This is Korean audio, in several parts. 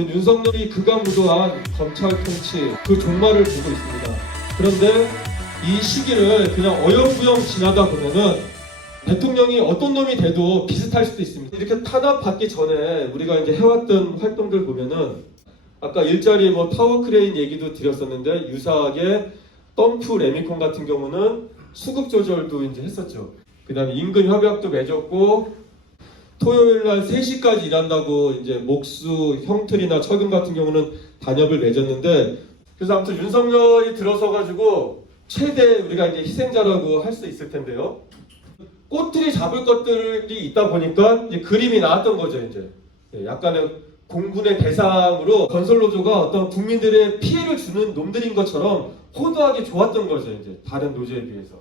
윤석열이 극악무도한 검찰 통치 그 종말을 보고 있습니다. 그런데 이 시기를 그냥 어영부영 지나다 보면은 대통령이 어떤 놈이 돼도 비슷할 수도 있습니다. 이렇게 탄압받기 전에 우리가 이제 해왔던 활동들 보면은 아까 일자리 뭐 타워 크레인 얘기도 드렸었는데 유사하게 덤프 레미콘 같은 경우는 수급 조절도 이제 했었죠. 그다음에 임금 협약도 맺었고 토요일 날 3시까지 일한다고 이제 목수, 형틀이나 철금 같은 경우는 단협을 맺었는데 그래서 아무튼 윤석열이 들어서 가지고 최대 우리가 이제 희생자라고 할 수 있을 텐데요. 꼬투리 잡을 것들이 있다 보니까 이제 그림이 나왔던 거죠. 이제 약간의 공군의 대상으로 건설노조가 어떤 국민들의 피해를 주는 놈들인 것처럼 호도하기 좋았던 거죠. 이제 다른 노조에 비해서.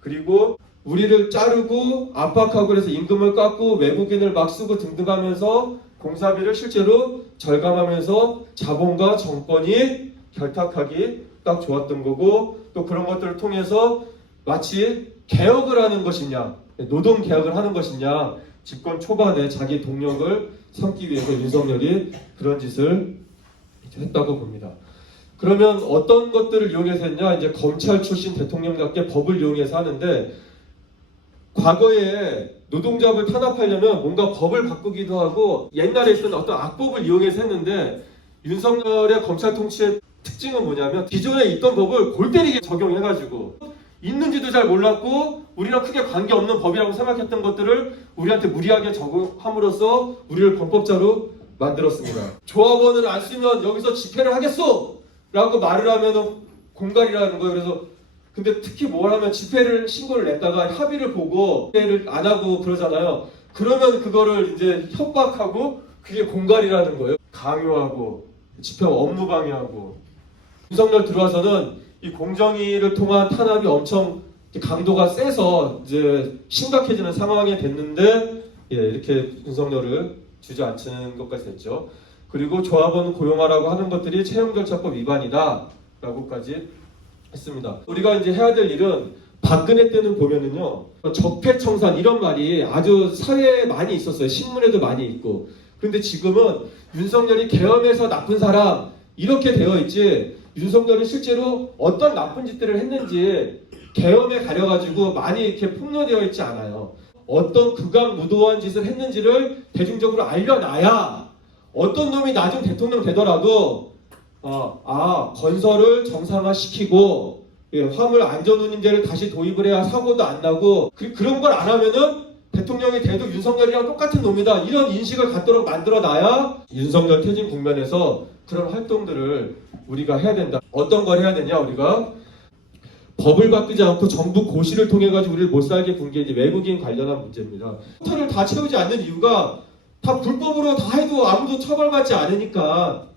그리고 우리를 자르고 압박하고 그래서 임금을 깎고 외국인을 막 쓰고 등등 하면서 공사비를 실제로 절감하면서 자본과 정권이 결탁하기 딱 좋았던 거고 또 그런 것들을 통해서 마치 개혁을 하는 것이냐 노동 개혁을 하는 것이냐 집권 초반에 자기 동력을 삼기 위해서 윤석열이 그런 짓을 했다고 봅니다. 그러면 어떤 것들을 이용해서 했냐 이제 검찰 출신 대통령답게 법을 이용해서 하는데 과거에 노동자를 탄압하려면 뭔가 법을 바꾸기도 하고 옛날에 있던 어떤 악법을 이용해서 했는데 윤석열의 검찰 통치의 특징은 뭐냐면 기존에 있던 법을 골 때리게 적용해가지고 있는지도 잘 몰랐고 우리랑 크게 관계없는 법이라고 생각했던 것들을 우리한테 무리하게 적용함으로써 우리를 범법자로 만들었습니다. 조합원을 안 쓰면 여기서 집회를 하겠소! 라고 말을 하면 공갈이라는 거예요. 그래서 근데 특히 뭘 하면 집회를 신고를 냈다가 합의를 보고 집회를 안 하고 그러잖아요. 그러면 그거를 이제 협박하고 그게 공갈이라는 거예요. 강요하고 집회 업무 방해하고 윤석열 들어와서는 이 공정위를 통한 탄압이 엄청 강도가 세서 이제 심각해지는 상황이 됐는데 이렇게 윤석열을 주저앉히는 것까지 됐죠. 그리고 조합원 고용하라고 하는 것들이 채용절차법 위반이다 라고까지 했습니다. 우리가 이제 해야 될 일은 박근혜 때는 보면은요 적폐청산 이런 말이 아주 사회에 많이 있었어요. 신문에도 많이 있고. 그런데 지금은 윤석열이 계엄에서 나쁜 사람 이렇게 되어 있지 윤석열이 실제로 어떤 나쁜 짓들을 했는지 계엄에 가려가지고 많이 이렇게 폭로되어 있지 않아요. 어떤 극악무도한 짓을 했는지를 대중적으로 알려놔야 어떤 놈이 나중 대통령 되더라도 건설을 정상화시키고 화물 안전운임제를 다시 도입을 해야 사고도 안 나고 그런 걸 안 하면은 대통령이 돼도 윤석열이랑 똑같은 놈이다 이런 인식을 갖도록 만들어놔야 윤석열 퇴진 국면에서 그런 활동들을 우리가 해야 된다. 어떤 걸 해야 되냐 우리가 법을 바꾸지 않고 정부 고시를 통해 가지고 우리를 못 살게 군 게 이제 외국인 관련한 문제입니다. 쿼터를 다 채우지 않는 이유가 다 불법으로 다 해도 아무도 처벌받지 않으니까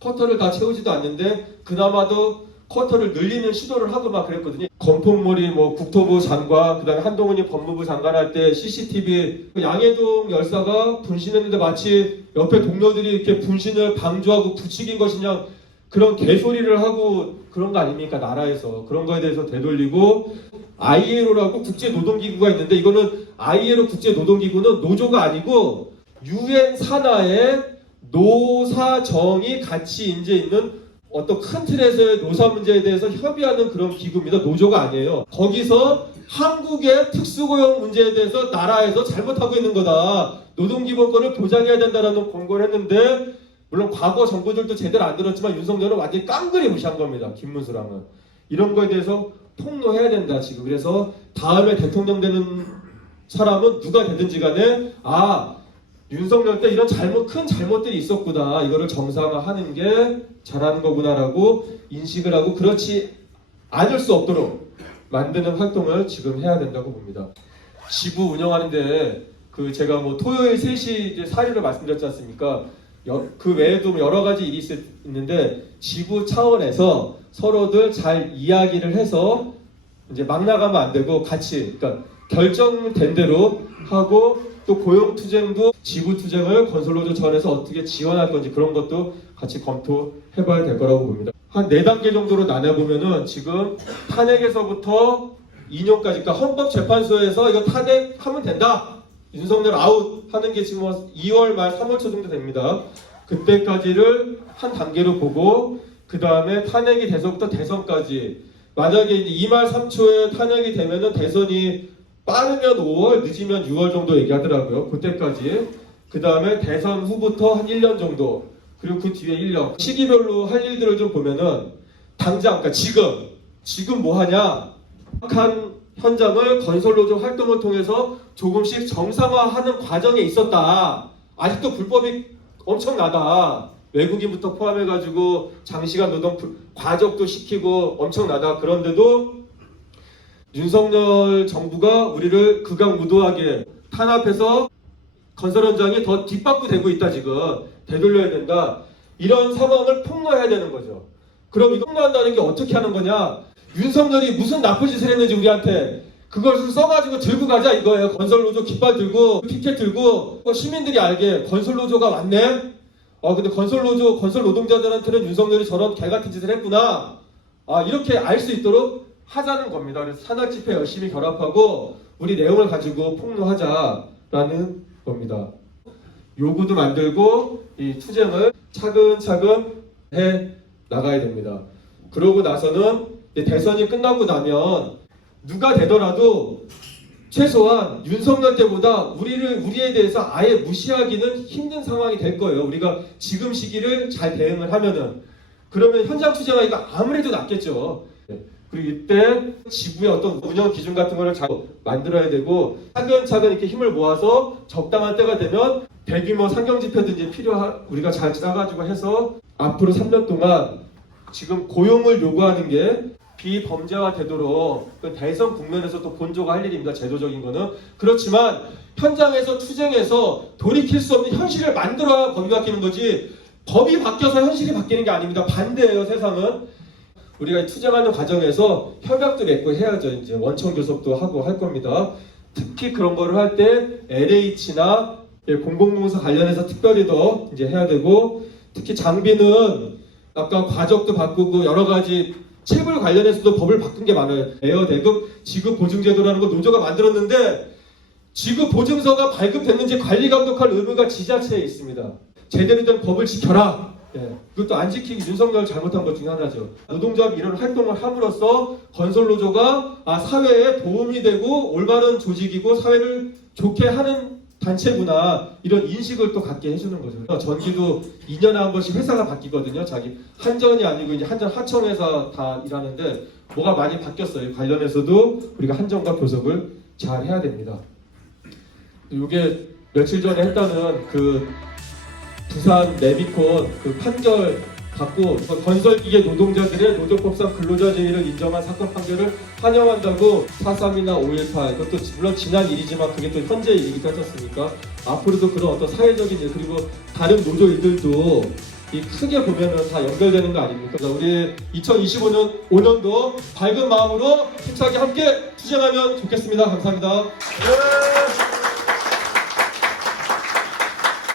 쿼터를 다 채우지도 않는데 그나마도 쿼터를 늘리는 시도를 하고 막 그랬거든요. 건폭물이 뭐 국토부 장관, 그다음에 한동훈이 법무부 장관 할 때 CCTV 양해동 열사가 분신했는데 마치 옆에 동료들이 이렇게 분신을 방조하고 부추긴 것이냐 그런 개소리를 하고 그런 거 아닙니까 나라에서. 그런 거에 대해서 되돌리고 ILO라고 국제노동기구가 있는데 이거는 ILO 국제노동기구는 노조가 아니고 UN 산하의 노사정이 같이 이제 있는 어떤 큰 틀에서의 노사 문제에 대해서 협의하는 그런 기구입니다. 노조가 아니에요. 거기서 한국의 특수고용 문제에 대해서 나라에서 잘못하고 있는 거다. 노동기본권을 보장해야 된다라는 공고를 했는데 물론 과거 정부들도 제대로 안 들었지만 윤석열은 완전히 깡그리 무시한 겁니다. 김문수랑은. 이런 거에 대해서 폭로해야 된다 지금. 그래서 다음에 대통령 되는 사람은 누가 되든지 간에 윤석열 때 이런 큰 잘못들이 있었구나. 이거를 정상화하는 게 잘하는 거구나라고 인식을 하고 그렇지 않을 수 없도록 만드는 활동을 지금 해야 된다고 봅니다. 지부 운영하는데 제가 뭐 토요일 3시 이제 사례를 말씀드렸지 않습니까? 그 외에도 여러 가지 일이 있는데 지부 차원에서 서로들 잘 이야기를 해서 이제 막 나가면 안 되고 같이 그러니까 결정된 대로 하고 또 고용투쟁도 지구투쟁을 건설노조 차원에서 어떻게 지원할 건지 그런 것도 같이 검토해봐야 될 거라고 봅니다. 한 4단계 정도로 나눠보면은 지금 탄핵에서부터 인용까지 그러니까 헌법재판소에서 이거 탄핵하면 된다. 윤석열 아웃 하는 게 지금 2월 말 3월 초 정도 됩니다. 그때까지를 한 단계로 보고 그 다음에 탄핵이 돼서부터 대선까지 만약에 이제 2말 3초에 탄핵이 되면은 대선이 빠르면 5월 늦으면 6월 정도 얘기하더라고요. 그때까지 그 다음에 대선 후부터 한 1년 정도 그리고 그 뒤에 1년 시기별로 할 일들을 좀 보면은 당장 그러니까 지금 뭐 하냐 한 현장을 건설노조 활동을 통해서 조금씩 정상화하는 과정에 있었다. 아직도 불법이 엄청나다. 외국인부터 포함해가지고 장시간 노동 과적도 시키고 엄청나다. 그런데도 윤석열 정부가 우리를 극악무도하게 탄압해서 건설 현장이 더 뒷바꾸되고 있다. 지금 되돌려야 된다. 이런 상황을 폭로해야 되는 거죠. 그럼 이거 폭로한다는 게 어떻게 하는 거냐? 윤석열이 무슨 나쁜 짓을 했는지 우리한테 그것을 써가지고 들고 가자 이거예요. 건설노조 깃발 들고 피켓 들고 시민들이 알게 건설노조가 왔네. 근데 건설 노동자들한테는 윤석열이 저런 개같은 짓을 했구나. 이렇게 알 수 있도록 하자는 겁니다. 그래서 산악 집회 열심히 결합하고 우리 내용을 가지고 폭로하자라는 겁니다. 요구도 만들고 이 투쟁을 차근차근 해 나가야 됩니다. 그러고 나서는 대선이 끝나고 나면 누가 되더라도 최소한 윤석열 때보다 우리에 대해서 아예 무시하기는 힘든 상황이 될 거예요. 우리가 지금 시기를 잘 대응을 하면은 그러면 현장 투쟁하기가 아무래도 낫겠죠. 그리고 이때 지구의 어떤 운영 기준 같은 거를 잘 만들어야 되고 차근차근 이렇게 힘을 모아서 적당한 때가 되면 대규모 상경 집회든지 우리가 잘 짜가지고 해서 앞으로 3년 동안 지금 고용을 요구하는 게 비범죄화 되도록 대선 국면에서 또 본조가 할 일입니다. 제도적인 거는. 그렇지만 현장에서 투쟁해서 돌이킬 수 없는 현실을 만들어야 법이 바뀌는 거지 법이 바뀌어서 현실이 바뀌는 게 아닙니다. 반대예요. 세상은. 우리가 투쟁하는 과정에서 협약도 맺고 해야죠. 이제 원청 교섭도 하고 할 겁니다. 특히 그런 거를 할 때 LH나 공공공사 관련해서 특별히 더 이제 해야 되고 특히 장비는 아까 과적도 바꾸고 여러 가지 체불 관련해서도 법을 바꾼 게 많아요. 에어대급 지급보증제도라는 걸 노조가 만들었는데 지급보증서가 발급됐는지 관리 감독할 의무가 지자체에 있습니다. 제대로 된 법을 지켜라. 그것도 안 지키기 윤석열 잘못한 것 중에 하나죠. 노동조합이 이런 활동을 함으로써 건설노조가 사회에 도움이 되고 올바른 조직이고 사회를 좋게 하는 단체구나 이런 인식을 또 갖게 해주는 거죠. 전기도 2년에 한 번씩 회사가 바뀌거든요. 자기 한전이 아니고 이제 한전 하청회사 다 일하는데 뭐가 많이 바뀌었어요. 관련해서도 우리가 한전과 교섭을 잘 해야 됩니다. 이게 며칠 전에 했다는 그 부산 레미콘 그 판결 갖고 건설기계 노동자들의 노조법상 근로자 제의를 인정한 사건 판결을 환영한다고 4.3이나 5.18 이것도 물론 지난 일이지만 그게 또 현재 일이기도 하지 않습니까? 앞으로도 그런 어떤 사회적인 일 그리고 다른 노조 일들도 이 크게 보면은 다 연결되는 거 아닙니까? 우리 2025년도 밝은 마음으로 힘차게 함께 투쟁하면 좋겠습니다. 감사합니다.